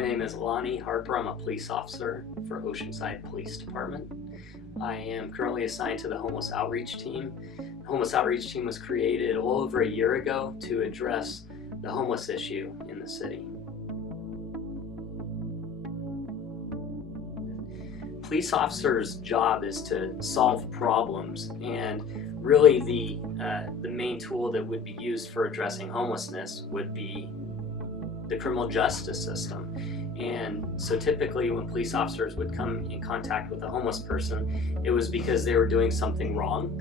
My name is Lonny Harper. I'm a police officer for Oceanside Police Department. I am currently assigned to the homeless outreach team. The homeless outreach team was created a little over a year ago to address the homeless issue in the city. Police officers' job is to solve problems, and really the main tool that would be used for addressing homelessness would be the criminal justice system. And so typically when police officers would come in contact with a homeless person, it was because they were doing something wrong.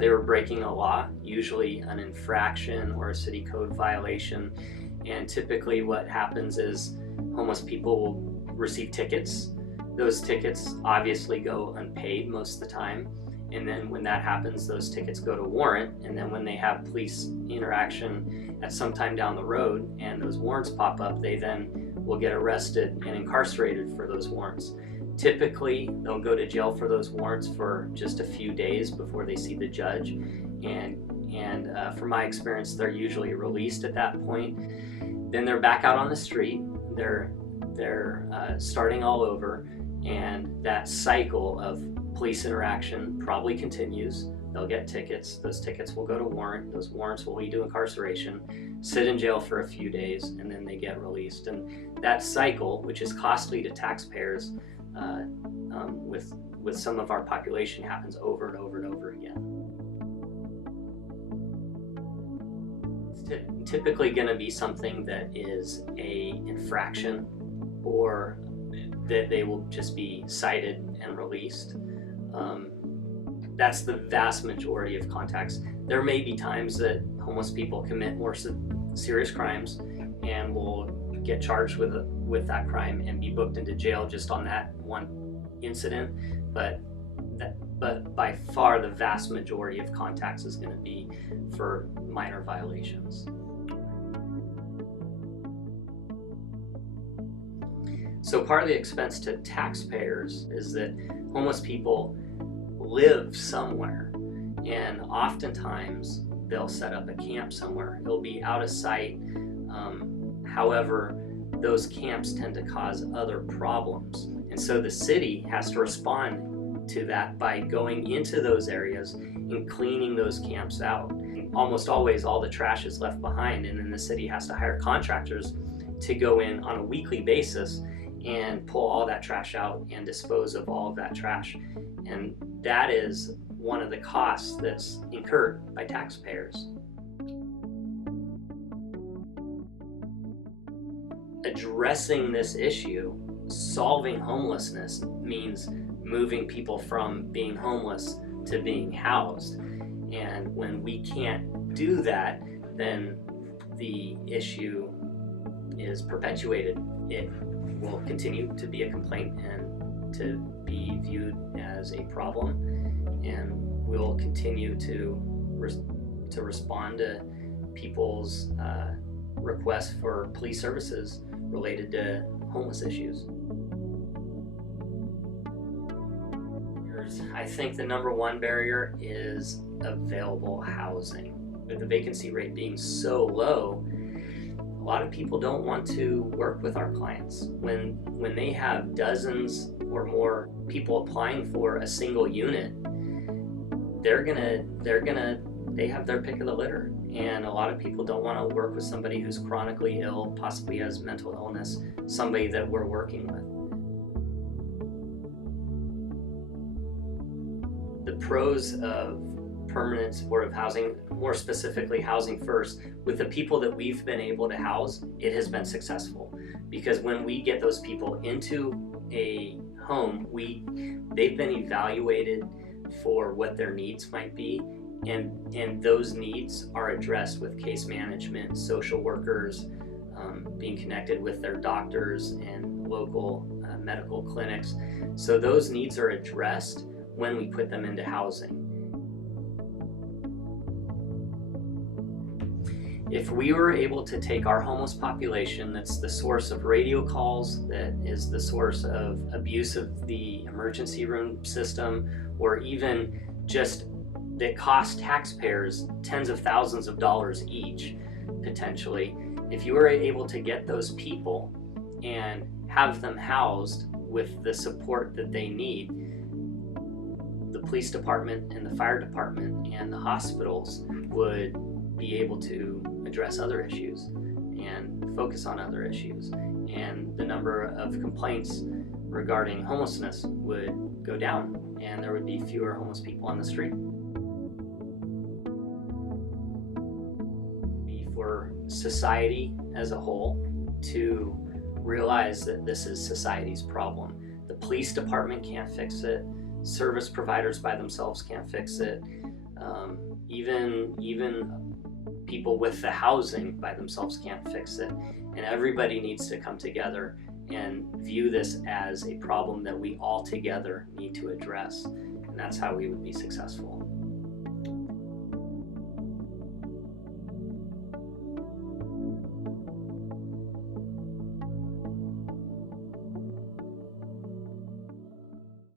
They were breaking a law, usually an infraction or a city code violation. And typically what happens is homeless people will receive tickets. Those tickets obviously go unpaid most of the time. And then when that happens, those tickets go to warrant. And then when they have police interaction at some time down the road and those warrants pop up, they then will get arrested and incarcerated for those warrants. Typically, they'll go to jail for those warrants for just a few days before they see the judge. And from my experience, they're usually released at that point. Then they're back out on the street. They're starting all over. And that cycle of police interaction probably continues. They'll get tickets. Those tickets will go to warrant. Those warrants will lead to incarceration, sit in jail for a few days, and then they get released. And that cycle, which is costly to taxpayers, with some of our population, happens over and over and over again. It's typically going to be something that is an infraction, or that they will just be cited and released. That's the vast majority of contacts. There may be times that homeless people commit more serious crimes and will get charged with that crime and be booked into jail just on that one incident, but by far the vast majority of contacts is going to be for minor violations. So part of the expense to taxpayers is that homeless people live somewhere, and oftentimes they'll set up a camp somewhere. It'll be out of sight. However, those camps tend to cause other problems, and so the city has to respond to that by going into those areas and cleaning those camps out. Almost always all the trash is left behind, and then the city has to hire contractors to go in on a weekly basis and pull all that trash out and dispose of all of that trash. And that is one of the costs that's incurred by taxpayers. Addressing this issue, solving homelessness, means moving people from being homeless to being housed. And when we can't do that, then the issue is perpetuated. It will continue to be a complaint and to be viewed as a problem, and we'll continue to respond to people's requests for police services related to homeless issues. I think the number one barrier is available housing. With the vacancy rate being so low, a lot of people don't want to work with our clients. When they have dozens or more people applying for a single unit, they have their pick of the litter. And a lot of people don't want to work with somebody who's chronically ill, possibly has mental illness, somebody that we're working with. The pros of permanent supportive housing, more specifically Housing First, with the people that we've been able to house, it has been successful. Because when we get those people into a home, they've been evaluated for what their needs might be, and those needs are addressed with case management, social workers, being connected with their doctors and local medical clinics. So those needs are addressed when we put them into housing. If we were able to take our homeless population, that's the source of radio calls, that is the source of abuse of the emergency room system, or even just that cost taxpayers tens of thousands of dollars each, potentially. If you were able to get those people and have them housed with the support that they need, the police department and the fire department and the hospitals would be able to address other issues and focus on other issues, and the number of complaints regarding homelessness would go down, and there would be fewer homeless people on the street. For society as a whole to realize that this is society's problem. The police department can't fix it. Service providers by themselves can't fix it. Even people with the housing by themselves can't fix it. And everybody needs to come together and view this as a problem that we all together need to address. And that's how we would be successful.